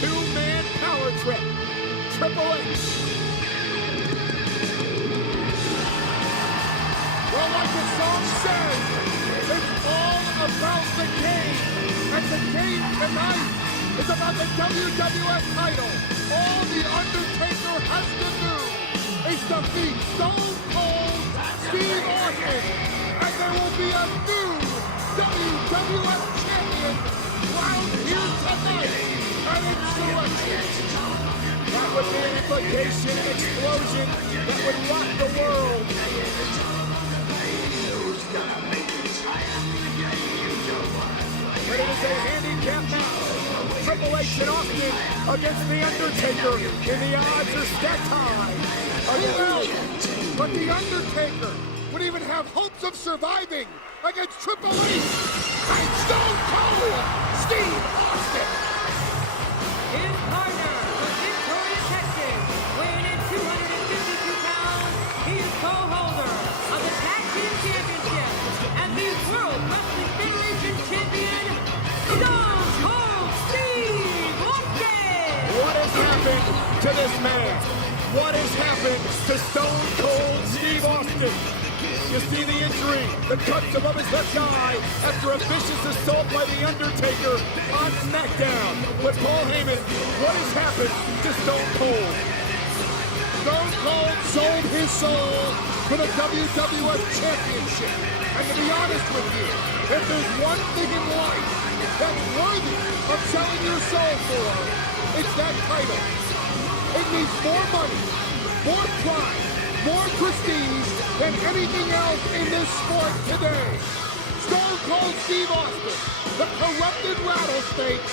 two-man power trip. Triple H. Well, like the song says, it's all about the game. And the game tonight is about the WWF title. All the Undertaker has to do is defeat Stone Cold Steve Austin. And there will be a new WWF champion crowned here tonight at Insurrextion. That would be an implication, an explosion that would rock the world. But it is a handicap match. Triple H and Austin against The Undertaker, and the odds are stacked high. But The Undertaker would even have hopes of surviving against Triple H and Stone Cold Steve Austin. His partner from Victoria, Texas, weighing in 252 pounds, he is co-holder of the Tag Team Championship and the World Wrestling Federation Champion, Stone Cold Steve Austin! What has happened to this man? What has happened to Stone Cold Steve Austin? You see the injury, the cuts above his left eye after a vicious assault by The Undertaker on SmackDown. But Paul Heyman, what has happened to Stone Cold? Stone Cold sold his soul for the WWF Championship. And to be honest with you, if there's one thing in life that's worthy of selling your soul for, it's that title. It needs more money, more pride, more prestige than anything else in this sport today. Stone Cold Steve Austin, the corrupted rattlesnake,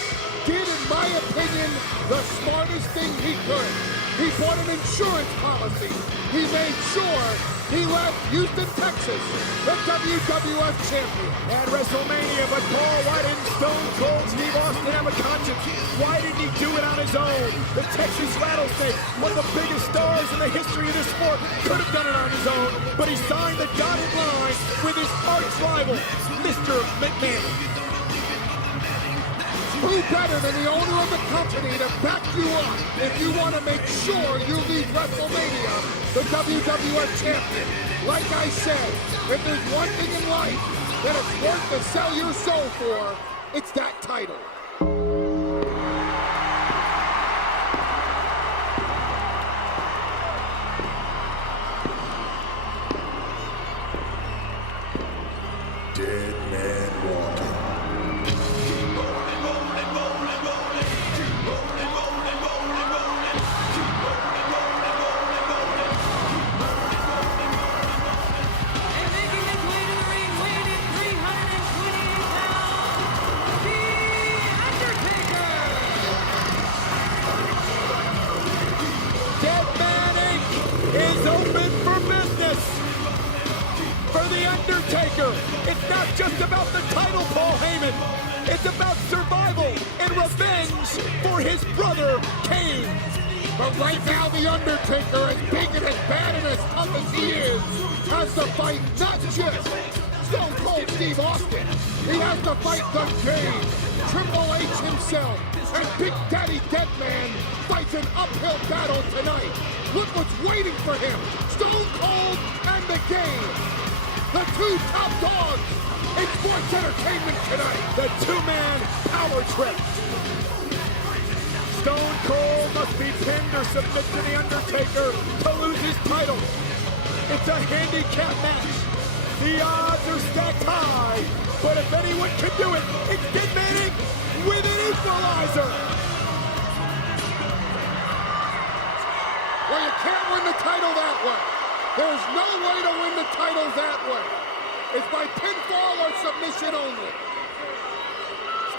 did, in my opinion, the smartest thing he could. He bought an insurance policy. He made sure he left Houston, Texas, the WWF champion. At WrestleMania, but Paul, why didn't Stone Cold Steve Austin have a conscience? Why didn't he do it on his own? The Texas Rattlesnake, one of the biggest stars in the history of this sport, could have done it on his own, but he signed the dotted line with his arch rival, Mr. McMahon. Who better than the owner of the company to back you up if you want to make sure you leave WrestleMania the WWF champion? Like I said, if there's one thing in life that it's worth to sell your soul for, it's that title. Dead man walking. Is open for business for The Undertaker. It's not just about the title, Paul Heyman. It's about survival and revenge for his brother, Kane. But right now, The Undertaker, as big and as bad and as tough as he is, has to fight not just Stone Cold Steve Austin. He has to fight the Game, Triple H himself, and Big Daddy Deadman fights an uphill battle tonight. Look what's waiting for him. Stone Cold and the Game. The two top dogs in sports entertainment tonight. The two-man power trip. Stone Cold must be pinned or submit to The Undertaker to lose his title. It's a handicap match. The odds are stacked high. But if anyone can do it, it's Deadman Inc. with an equalizer. Well, you can't win the title that way. There's no way to win the title that way. It's by pinfall or submission only.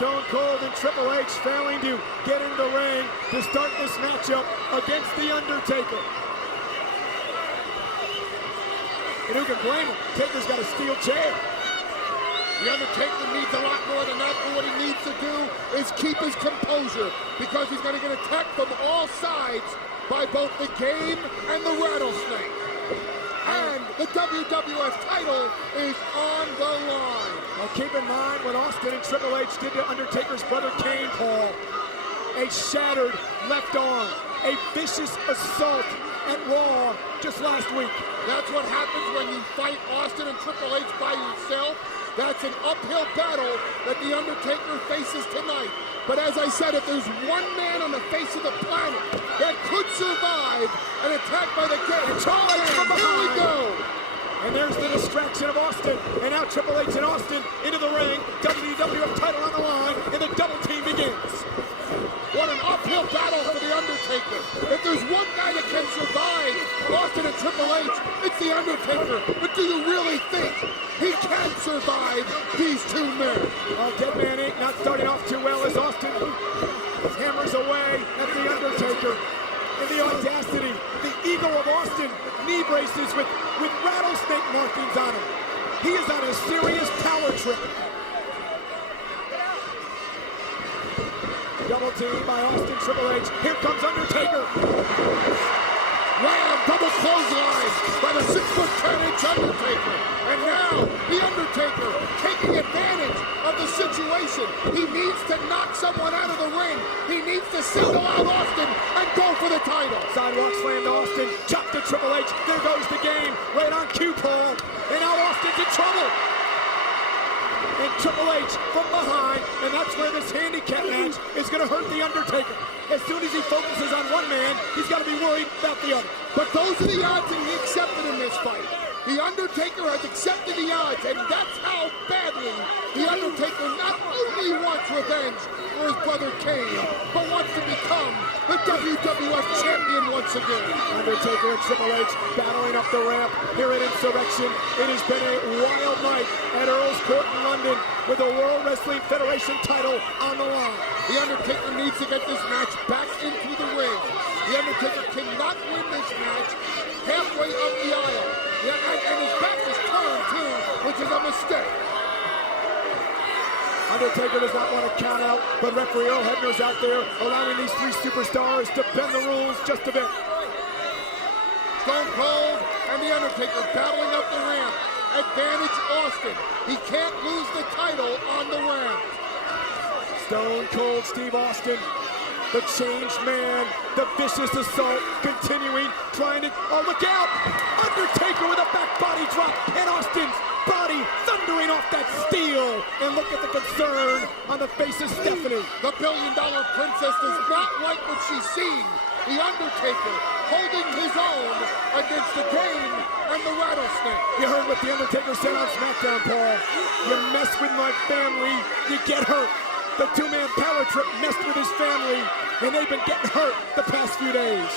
Stone Cold and Triple H failing to get in the ring to start this matchup against The Undertaker. And who can blame him? Taker's got a steel chair. The Undertaker needs a lot more than that, but what he needs to do is keep his composure because he's going to get attacked from all sides by both the Game and the Rattlesnake. And the WWF title is on the line. Now keep in mind what Austin and Triple H did to Undertaker's brother Kane, Paul. a shattered left arm, a vicious assault at Raw just last week. That's what happens when you fight Austin and Triple H by yourself. That's an uphill battle that The Undertaker faces tonight. But as I said, if there's one man on the face of the planet that could survive an attack by the King, here we go. And there's the distraction of Austin. And now Triple H and Austin into the ring. WWF title on the line, and the double team begins. What an uphill battle for The Undertaker. If there's one guy that can survive Austin and Triple H, it's The Undertaker. But do you really think he can survive these two men? Dead Man Inc. not starting off too well as Austin hammers away at The Undertaker. And the audacity, the ego of Austin, knee braces with rattlesnake markings on him. He is on a serious power trip. Double team by Austin, Triple H. Here comes Undertaker. Wow, double clothesline by the 6'10" Undertaker. And now, The Undertaker taking advantage of the situation. He needs to knock someone out of the ring. He needs to single out Austin and go for the title. Sidewalk slam to Austin, chop to Triple H. There goes the game, right on cue, Paul. And now Austin's in trouble. And Triple H from behind, and that's where this handicap match is going to hurt The Undertaker. As soon as he focuses on one man, he's got to be worried about the other. But those are the odds that he accepted in this fight. The Undertaker has accepted the odds, and that's how badly The Undertaker not only wants revenge for his brother Kane, but wants to become the WWF champion once again. Undertaker and Triple H battling up the ramp here at Insurrextion. It has been a wild night at Earl's Court in London with the World Wrestling Federation title on the line. The Undertaker needs to get this match back into the ring. The Undertaker cannot win this match halfway up the aisle. Yeah, and his back is turned, too, which is a mistake. Undertaker does not want to count out, but referee Earl Hebner's out there allowing these three superstars to bend the rules just a bit. Stone Cold and The Undertaker battling up the ramp. Advantage Austin. He can't lose the title on the ramp. Stone Cold Steve Austin, the changed man, the vicious assault continuing, trying to, oh look out! Undertaker with a back body drop, and Austin's body thundering off that steel. And look at the concern on the face of Stephanie. The billion-dollar princess does not like what she's seeing. The Undertaker holding his own against the Kane and the Rattlesnake. You heard what the Undertaker said on SmackDown, Paul. You mess with my family, you get hurt. The two-man power trip messed with his family, and they've been getting hurt the past few days.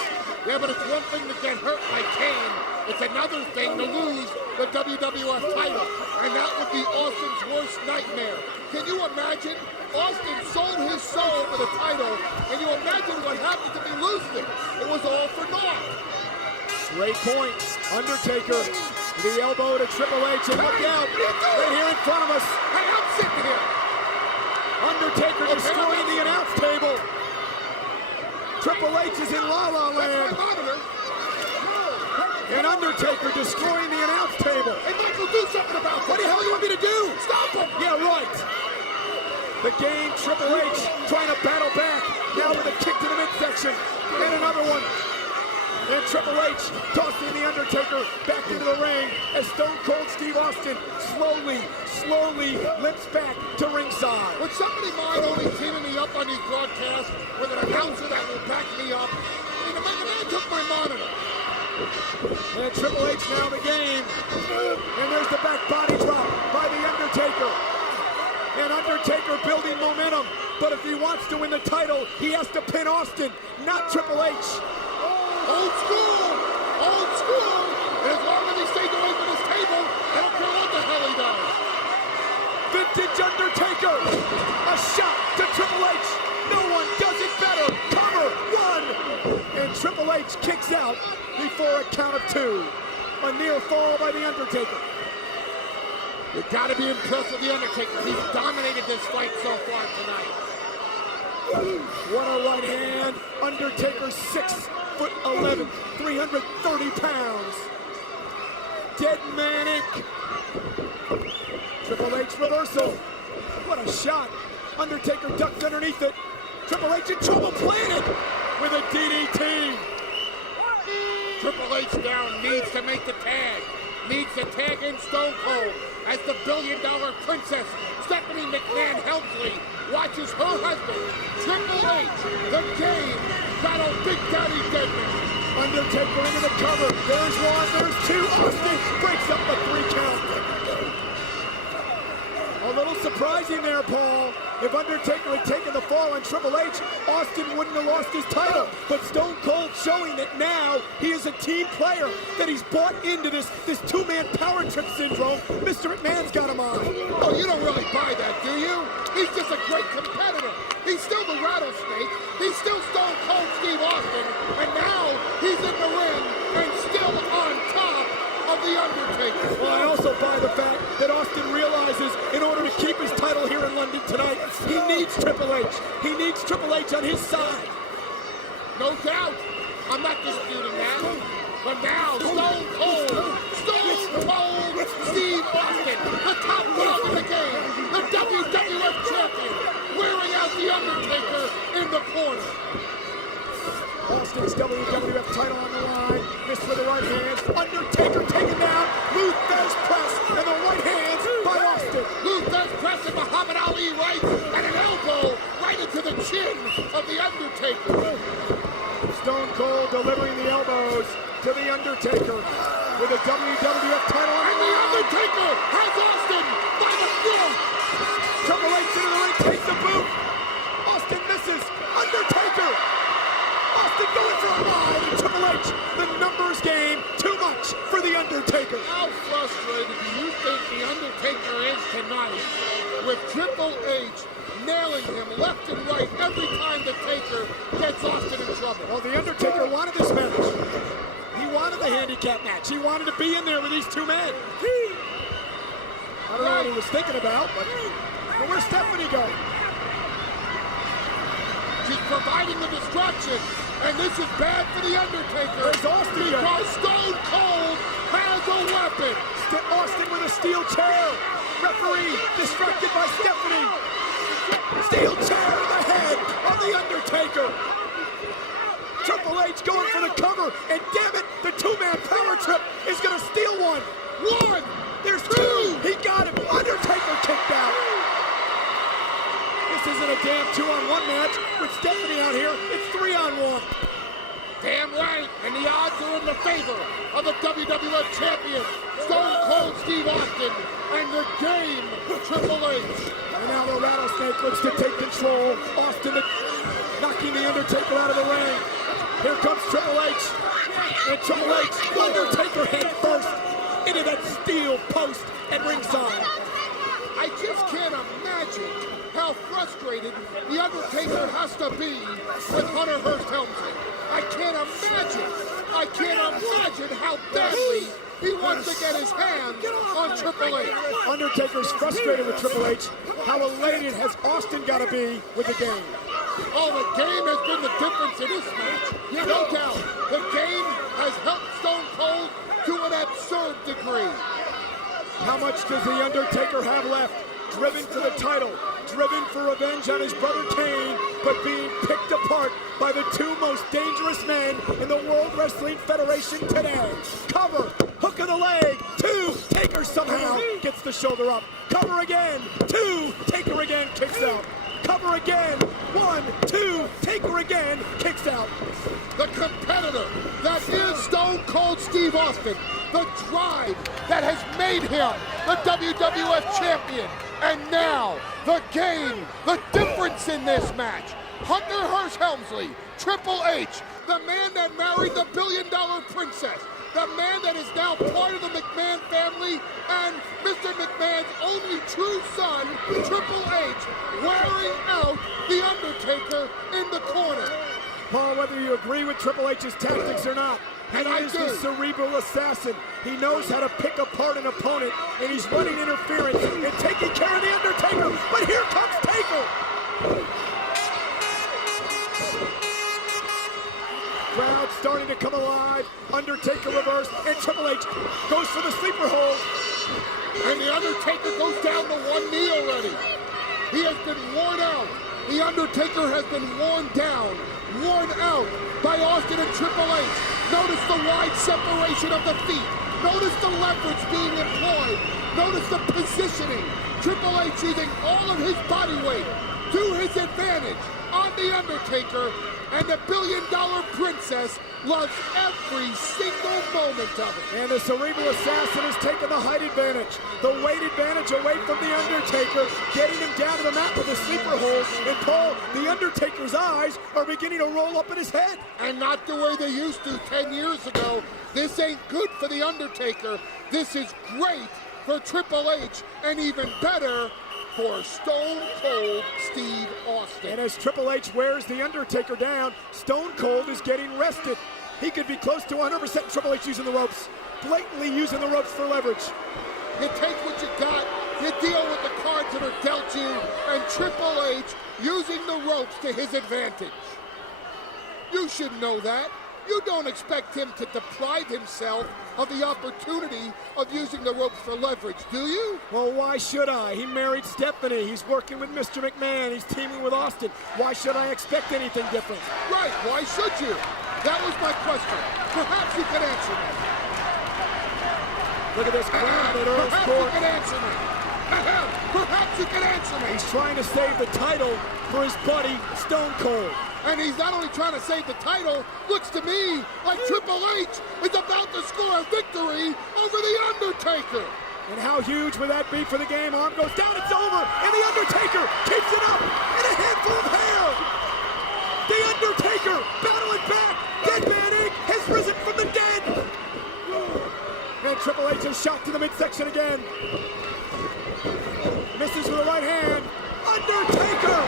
Yeah, but it's one thing to get hurt like Kane. It's another thing to lose the WWF title. And that would be Austin's worst nightmare. Can you imagine? Austin sold his soul for the title. Can you imagine what happens if he loses it? It was all for naught. Great point. Undertaker, the elbow to Triple H, and look out, right here in front of us. Hey, I'm sitting here. Undertaker destroying the announce table. Triple H is in La La Land. That's my monitor. And Undertaker destroying the announce table. Hey, Michael, do something about this. What the hell do you want me to do? Stop him. Yeah, right. The game, Triple H trying to battle back. Now with a kick to the midsection. And another one. And Triple H tossing the Undertaker back into the ring as Stone Cold Steve Austin slowly limps back to ringside. Would somebody mind only teaming me up on these broadcasts with an announcer that will back me up? I mean, the McMahon took my monitor. And Triple H now in the game. And there's the back body drop by the Undertaker. And Undertaker building momentum. But if he wants to win the title, he has to pin Austin, not Triple H. Old school! Old school! And as long as he stays away from his table, I don't care what the hell he does. Vintage Undertaker! A shot to Triple H! No one does it better! Cover! One! And Triple H kicks out before a count of two. A near fall by the Undertaker. You gotta be impressed with the Undertaker. He's dominated this fight so far tonight. What a right hand. Undertaker 6'11", 330 pounds. Dead Man Inc. Triple H reversal. What a shot. Undertaker ducked underneath it. Triple H in trouble, planted with a DDT. Triple H down, needs to make the tag. Needs to tag in Stone Cold as the billion-dollar princess, Stephanie McMahon-Helmsley, watches her husband, Triple H, the Game, battle Big Daddy Deadman. Undertaker into the cover. There's one, there's two. Austin breaks up the 3 count. A little surprising there, Paul. If Undertaker had taken the fall on Triple H, Austin wouldn't have lost his title. But Stone Cold showing that now he is a team player, that he's bought into this two-man power trip syndrome Mr. McMahon's got him on. Oh, you don't really buy that, do you? He's just a great competitor. He's still the Rattlesnake. He's still Stone Cold Steve Austin. And now he's in the ring and still on top of the Undertaker. Well, I also buy the fact that Austin realizes in order to keep his title here in London tonight, he needs Triple H. He needs Triple H on his side. No doubt. I'm not disputing that. But now, Stone Cold Steve Austin, the top dog in the game, the WWF champion, wearing out the Undertaker in the corner. Austin's WWF title on the line. Missed with the right hand. Undertaker taken down. Luther's press and the right hands by Austin. Luther's press and Muhammad Ali right, and an elbow right into the chin of the Undertaker. Stone Cold delivering the elbows to the Undertaker with a WWF title on And the the line. Undertaker has Austin by the throat. Triple H into the ring, takes the boot. Austin misses. Undertaker. Austin going for a ride, and Triple H, the numbers game, too much for the Undertaker. How frustrated do you think the Undertaker is tonight with Triple H nailing him left and right every time the Taker gets Austin in trouble? Well, the Undertaker wanted this match. He wanted the handicap match. He wanted to be in there with these two men. I don't know what he was thinking about, but where's Stephanie going? She's providing the distraction, and this is bad for the Undertaker. Where's Austin going? Because Stone Cold has a weapon. Austin with a steel chair. Referee distracted by Stephanie. Steel chair to the head of the Undertaker. Triple H going for the cover, and damn it, the two-man power trip is going to steal one. One. There's two. He got him. Undertaker kicked out. This isn't a damn 2-on-1 match. With Stephanie out here, it's 3-on-1. Damn right, and the odds are in the favor of the WWF champion, Stone Cold Steve Austin, and the Game, Triple H. And now the Rattlesnake looks to take control. Austin knocking the Undertaker out of the ring. Here comes Triple H. And Triple H, Undertaker head first into that steel post at ringside. I just can't imagine how frustrated the Undertaker has to be with Hunter Hearst Helmsley. I can't imagine how badly he wants to get his hands on Triple H. Undertaker's frustrated with Triple H. How elated has Austin got to be with the Game? Oh, the Game has been the difference in this match. No doubt. The Game has helped Stone Cold to an absurd degree. How much does the Undertaker have left? Driven for the title, driven for revenge on his brother Kane, but being picked apart by the two most dangerous men in the World Wrestling Federation today. Cover, hook of the leg, two, Taker somehow gets the shoulder up. Cover again, two, Taker again, kicks out. Cover again, 1, 2, Taker again, kicks out. The competitor that is Stone Cold Steve Austin, the drive that has made him the WWF champion, and now the Game, the difference in this match. Hunter Hearst Helmsley, Triple H, the man that married the billion-dollar princess, the man that is now part of the McMahon family, and Mr. McMahon's only true son, Triple H, wearing out the Undertaker in the corner. Paul, whether you agree with Triple H's tactics or not, And I is do. the cerebral assassin. He knows how to pick apart an opponent, and he's running interference and taking care of the Undertaker. But here comes Taker. Crowd starting to come alive. Undertaker reverse, and Triple H goes for the sleeper hold. And the Undertaker goes down to one knee already. He has been worn out. The Undertaker has been worn down, worn out by Austin and Triple H. Notice the wide separation of the feet. Notice the leverage being employed. Notice the positioning. Triple H using all of his body weight to his advantage on The Undertaker. And the billion-dollar princess loves every single moment of it. And the cerebral assassin has taken the height advantage, the weight advantage away from The Undertaker, getting him down to the mat with a sleeper hold. And Paul, The Undertaker's eyes are beginning to roll up in his head. And not the way they used to 10 years ago. This ain't good for The Undertaker. This is great for Triple H, and even better for Stone Cold Steve Austin. And as Triple H wears The Undertaker down, Stone Cold is getting rested. He could be close to 100% Triple H using the ropes, blatantly using the ropes for leverage. You take what you got, you deal with the cards that are dealt you, and Triple H using the ropes to his advantage. You should know that. You don't expect him to deprive himself of the opportunity of using the ropes for leverage, do you? Well, why should I? He married Stephanie. He's working with Mr. McMahon. He's teaming with Austin. Why should I expect anything different? Right, why should you? That was my question. Perhaps you can answer me. Look at this crowd at Earl's Perhaps Court. you can answer me. Perhaps you can answer me. He's trying to save the title for his buddy, Stone Cold. And he's not only trying to save the title, looks to me like Triple H is about to score a victory over The Undertaker. And how huge would that be for the game? Arm goes down, it's over, and The Undertaker keeps it up in a handful of hair. The Undertaker battling back. Dead Man Inc. has risen from the dead. And Triple H is shot to the midsection again. Misses with the right hand. Undertaker!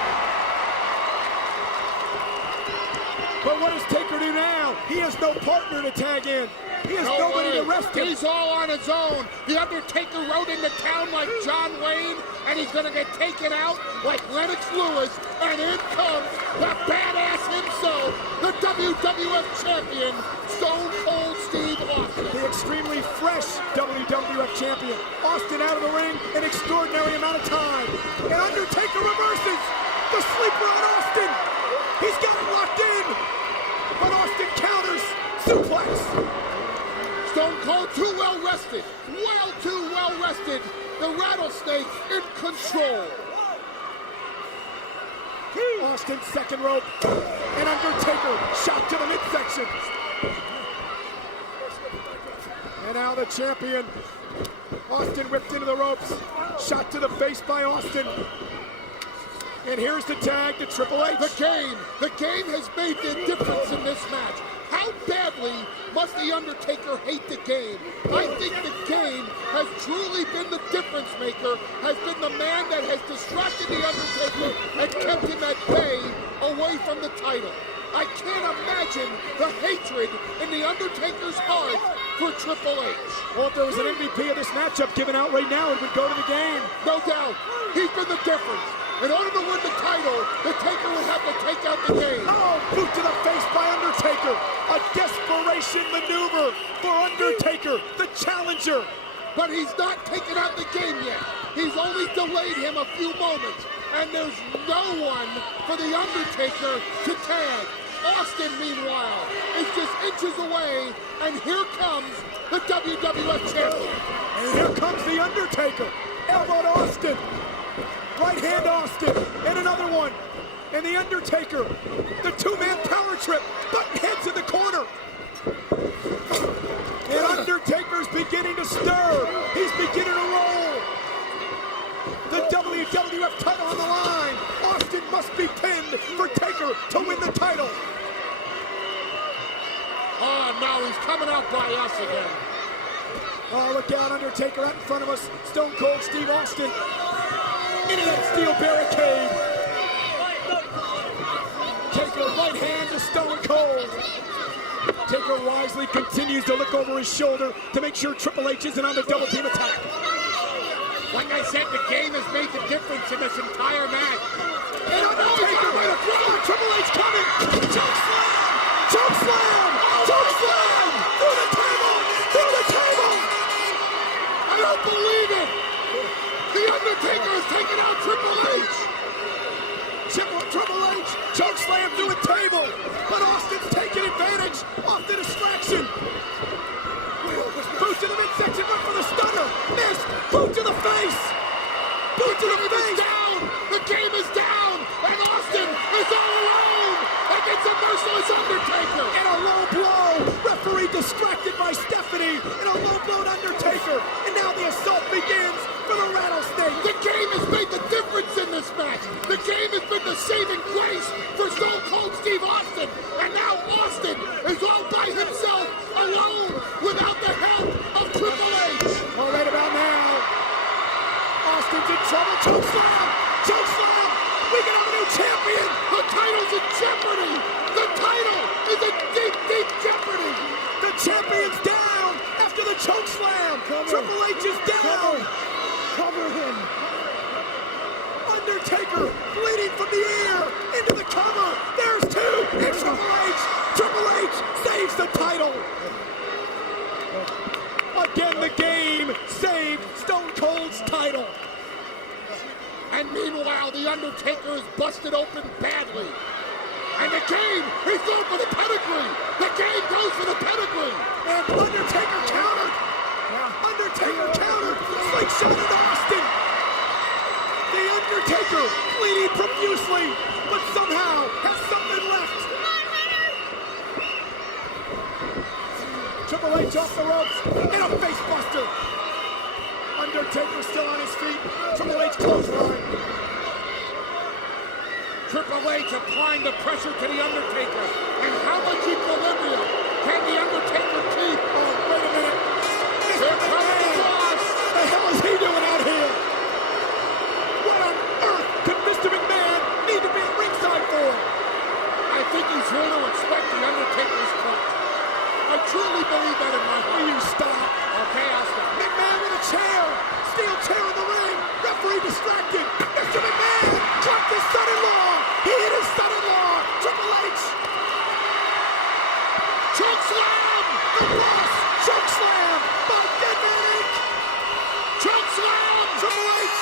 But what does Taker do now? He has no partner to tag in. He has nobody to rest him. He's all on his own. The Undertaker rode into town like John Wayne, and he's going to get taken out like Lennox Lewis. And in comes the badass himself, the WWF champion, Stone Cold Steve Austin. The extremely fresh WWF champion. Austin out of the ring an extraordinary amount of time. And Undertaker reverses the sleeper on Austin. He's got it locked in. But Austin counters. Suplex. Stone Cold too well rested. Well too well rested. The rattlesnake in control. Austin's second rope. And Undertaker shot to the midsection. And now the champion. Austin whipped into the ropes. Shot to the face by Austin. And here's the tag to Triple H. The game has made the difference in this match. How badly must The Undertaker hate the game? I think the game has truly been the difference maker, has been the man that has distracted The Undertaker and kept him at bay away from the title. I can't imagine the hatred in The Undertaker's heart for Triple H. Well, if there was an MVP of this matchup given out right now, it would go to the game. No doubt. He's been the difference. In order to win the title, the Taker would have to take out the game. Oh, boot to the face by Undertaker. A desperation maneuver for Undertaker, the challenger. But he's not taken out the game yet. He's only delayed him a few moments. And there's no one for The Undertaker to tag. Austin, meanwhile, is just inches away. And here comes the WWF champion. And here comes The Undertaker. Elbow to Austin. Right hand Austin, and another one. And The Undertaker, the two-man power trip, button heads in the corner. And Undertaker's beginning to stir. He's beginning to roll. The WWF title on the line. Austin must be pinned for Taker to win the title. Oh, now he's coming out by us again. Oh, look out, Undertaker out in front of us. Stone Cold Steve Austin. Into that steel barricade. Taker right hand to Stone Cold. Taker wisely continues to look over his shoulder to make sure Triple H isn't on the double team attack. Like I said, the game has made the difference in this entire match. And Undertaker with a throw. Triple H coming. Choke slam. Choke slam. Choke slam. Through the table. Through the table. I don't believe it. The Undertaker has taken out Triple H. face! Boot to the face! Down! The game is down! And Austin is all alone against a merciless Undertaker! And a low blow! Referee distracted by Stephanie in a low-blown Undertaker. And now the assault begins for the Rattlesnake. The game has made the difference in this match. The game has been the saving grace for Stone Cold Steve Austin. And now Austin is all by himself, alone, without the help of Triple H. Well, right about now, Austin's in trouble. Choke slam! Choke slam! We can have a new champion! The title's in jeopardy! The title is in deep, deep jeopardy! The champion's down after the choke slam! Triple H is down! Cover him! Undertaker bleeding from the ear into the cover! There's two! And Triple H! Triple H saves the title! Again, the game saved Stone Cold's title! And meanwhile, the Undertaker is busted open badly. And the game, he's going for the pedigree. The game goes for the pedigree. And Undertaker countered. Undertaker countered. Slingshot at Austin. The Undertaker bleeding profusely, but somehow has something left. Triple H off the ropes and a face buster. Undertaker still on his feet. Triple H clothesline. Triple H applying the pressure to the Undertaker. And how much equilibrium can the Undertaker keep? Oh, wait a minute. Here comes the boss. What the hell is he doing out here? What on earth could Mr. McMahon need to be at ringside for? I think he's here to inspect the Undertaker's clutch. I truly believe that in my heart. Will you stop? Okay, I'll stop. McMahon with a chair. Steel chair in the ring. Referee distracted. Mr. McMahon dropped his son-in-law. He hit his son-in-law. Triple H. Choke slam! The boss. Choke slam by Deadman. Choke slam! Triple H.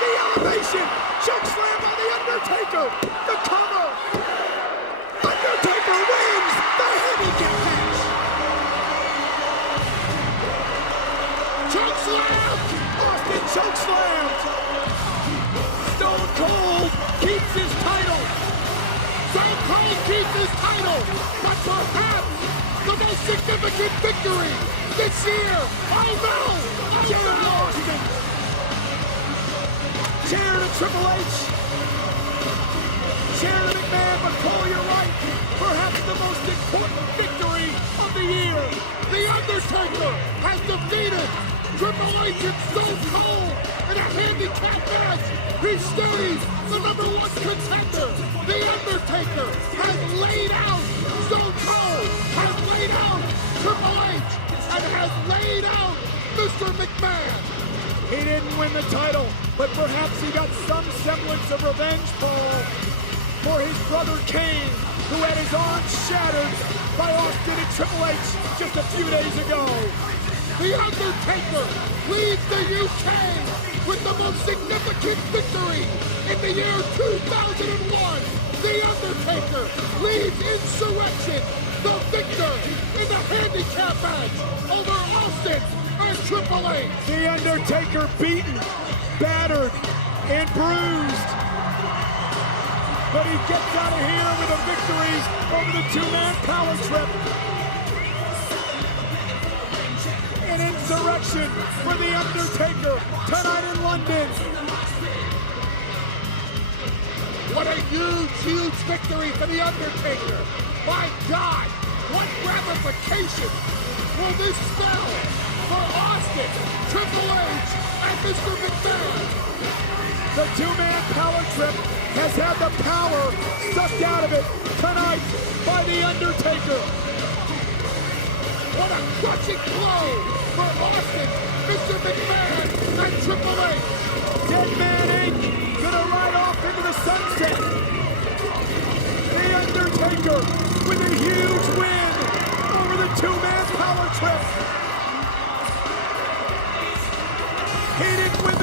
The elevation. Choke slam by The Undertaker. The cover. Undertaker wins the handicap match. Choke slam! Austin choke slam. Stone Cold keeps his title. Stone Cold keeps his title, but perhaps the most significant victory this year. Oh no! Oh Chair to no! Austin. Chair to Triple H. Chair to McMahon, but Cole, you're right. Perhaps the most important victory of the year. The Undertaker has defeated Triple H and Stone Cold in a handicap match. He stays the #1 contender. The Undertaker has laid out Stone Cold, has laid out Triple H, and has laid out Mr. McMahon. He didn't win the title, but perhaps he got some semblance of revenge, Paul, for his brother Kane, who had his arm shattered by Austin and Triple H just a few days ago. The Undertaker leads the UK with the most significant victory in the year 2001. The Undertaker leads Insurrextion, the victor in the handicap match over Austin and Triple H. The Undertaker beaten, battered, and bruised. But he gets out of here with the victories over the two-man power trip. An Insurrextion for The Undertaker tonight in London. What a huge, huge victory for The Undertaker. My God, what ramifications will this spell for Austin, Triple H, and Mr. McMahon? The two-man power trip has had the power sucked out of it tonight by The Undertaker. What a crushing blow for Austin, Mr. McMahon, and Triple H. Deadman Inc. gonna ride off into the sunset. The Undertaker with a huge win over the two-man power trip. He didn't win